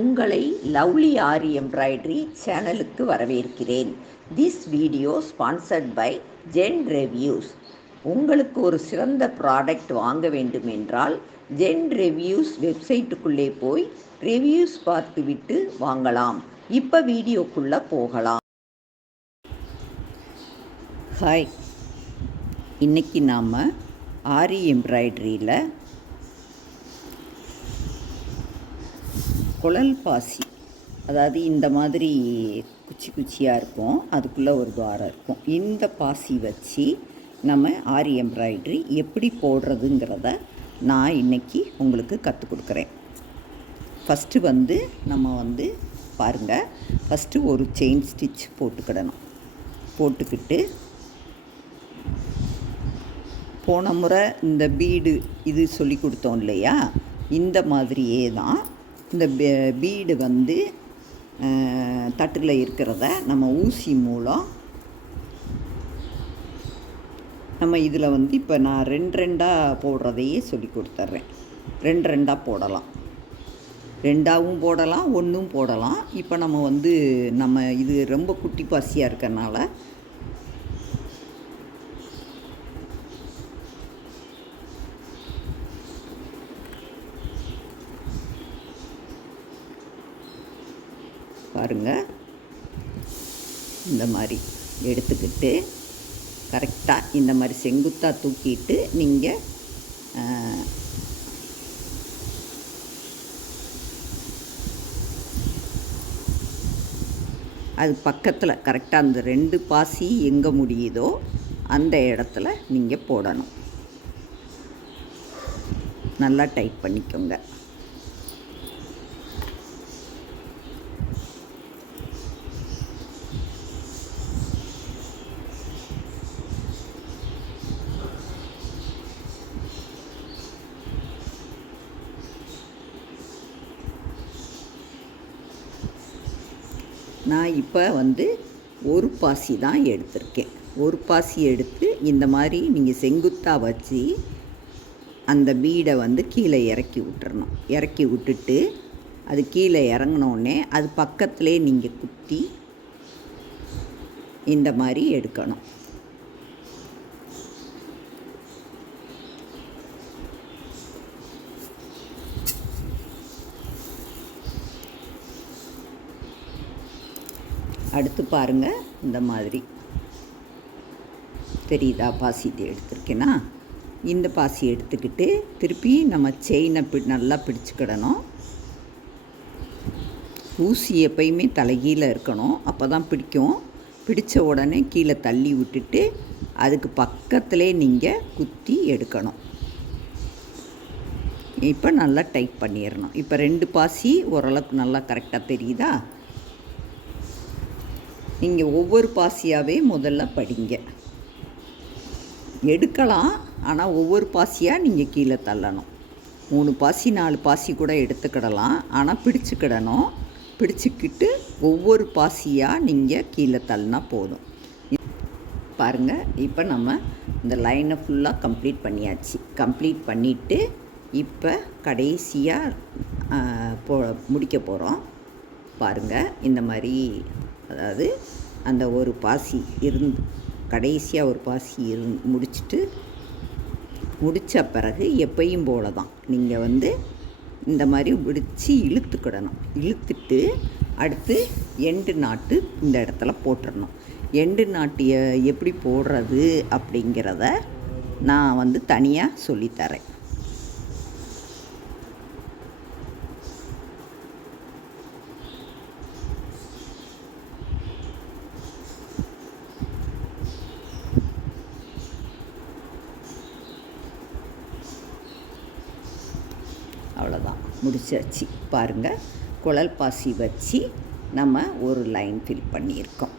உங்களை லவ்லி ஆரி எம்ப்ராய்டரி சேனலுக்கு வரவேற்கிறேன். This video sponsored by Zen reviews. உங்களுக்கு ஒரு சிறந்த ப்ராடக்ட் வாங்க வேண்டும் என்றால் ஜென் ரிவ்யூஸ் வெப்சைட்டுக்குள்ளே போய் ரிவ்யூஸ் பார்த்துவிட்டு வாங்கலாம். இப்போ வீடியோக்குள்ளே போகலாம். ஹாய், இன்றைக்கி நாம் ஆரி எம்ப்ராய்டரியில் குழல் பாசி, அதாவது இந்த மாதிரி குச்சி குச்சியாக இருக்கும், அதுக்குள்ளே ஒரு துவாரம் இருக்கும். இந்த பாசி வச்சு நம்ம ஆரி எம்ப்ராய்டரி எப்படி போடுறதுங்கிறத நான் இன்றைக்கி உங்களுக்கு கற்றுக் கொடுக்குறேன். ஃபஸ்ட்டு நம்ம பாருங்கள், ஃபஸ்ட்டு ஒரு செயின் ஸ்டிச் போட்டுக்கிடணும். போட்டுக்கிட்டு போன முறை இந்த பீடு இது சொல்லி கொடுத்தோம் இல்லையா, இந்த மாதிரியே தான் இந்த பீடு தட்டில் இருக்கிறத நம்ம ஊசி மூலம் நம்ம இதில் இப்போ நான் ரெண்டாக போடுறதையே சொல்லி கொடுத்துட்றேன். ரெண்டாக போடலாம், ரெண்டாகவும் போடலாம், ஒன்றும் போடலாம். இப்போ நம்ம இது ரொம்ப குட்டி பாசியாக இருக்கறனால பாருங்கள், இந்த மாதிரி எடுத்துக்கிட்டு கரெக்டாக இந்த மாதிரி செங்குத்தாக தூக்கிட்டு நீங்கள் அது பக்கத்தில் கரெக்டாக அந்த ரெண்டு பாசி எங்கே முடியுதோ அந்த இடத்துல நீங்கள் போடணும். நல்லா டைட் பண்ணிக்கோங்க. நான் இப்போ ஒரு பாசி தான் எடுத்திருக்கேன். ஒரு பாசி எடுத்து இந்த மாதிரி நீங்கள் செங்குத்தாக வச்சு அந்த பீடை கீழே இறக்கி விட்டுறணும். இறக்கி விட்டுட்டு அது கீழே இறங்கினோடனே அது பக்கத்துலேயே நீங்கள் குத்தி இந்த மாதிரி எடுக்கணும். அடுத்து பாருங்கள், இந்த மாதிரி தெரியுதா பாசி எடுத்துருக்கேன்னா, இந்த பாசி எடுத்துக்கிட்டு திருப்பி நம்ம செயினை நல்லா பிடிச்சிக்கிடணும். ஊசி எப்பயுமே தலைகீழே இருக்கணும், அப்போ தான் பிடிக்கும். பிடித்த உடனே கீழே தள்ளி விட்டுட்டு அதுக்கு பக்கத்திலே நீங்கள் குத்தி எடுக்கணும். இப்போ நல்லா டைட் பண்ணிடணும். இப்போ ரெண்டு பாசி ஓரளவுக்கு நல்லா கரெக்டாக தெரியுதா? நீங்கள் ஒவ்வொரு பாசியாகவே முதல்ல படிங்க. எடுக்கலாம், ஆனால் ஒவ்வொரு பாசியாக நீங்கள் கீழே தள்ளணும். 3 பாசி 4 பாசி கூட எடுத்துக்கிடலாம், ஆனால் பிடிச்சிக்கிடணும். பிடிச்சிக்கிட்டு ஒவ்வொரு பாசியாக நீங்கள் கீழே தள்ளினா போதும். பாருங்கள், இப்போ நம்ம இந்த லைனை ஃபுல்லாக கம்ப்ளீட் பண்ணியாச்சு. கம்ப்ளீட் பண்ணிவிட்டு இப்போ கடைசியாக முடிக்க போகிறோம். பாருங்கள், இந்த மாதிரி, அதாவது அந்த ஒரு பாசி கடைசியாக ஒரு பாசி முடித்த பிறகு எப்பயும் போல தான் நீங்கள் இந்த மாதிரி பிடிச்சி இழுத்துக்கிடணும். இழுத்துட்டு அடுத்து எண்டு நாட்டு இந்த இடத்துல போட்டுடணும். எண்டு நாட்டு எப்படி போடுறது அப்படிங்கிறத நான் தனியாக சொல்லித்தரேன். அவ்வளோதான், முடிச்சாச்சு. பாருங்கள், குழல் பாசி வச்சு நம்ம ஒரு லைன் ஃபில் பண்ணியிருக்கோம்.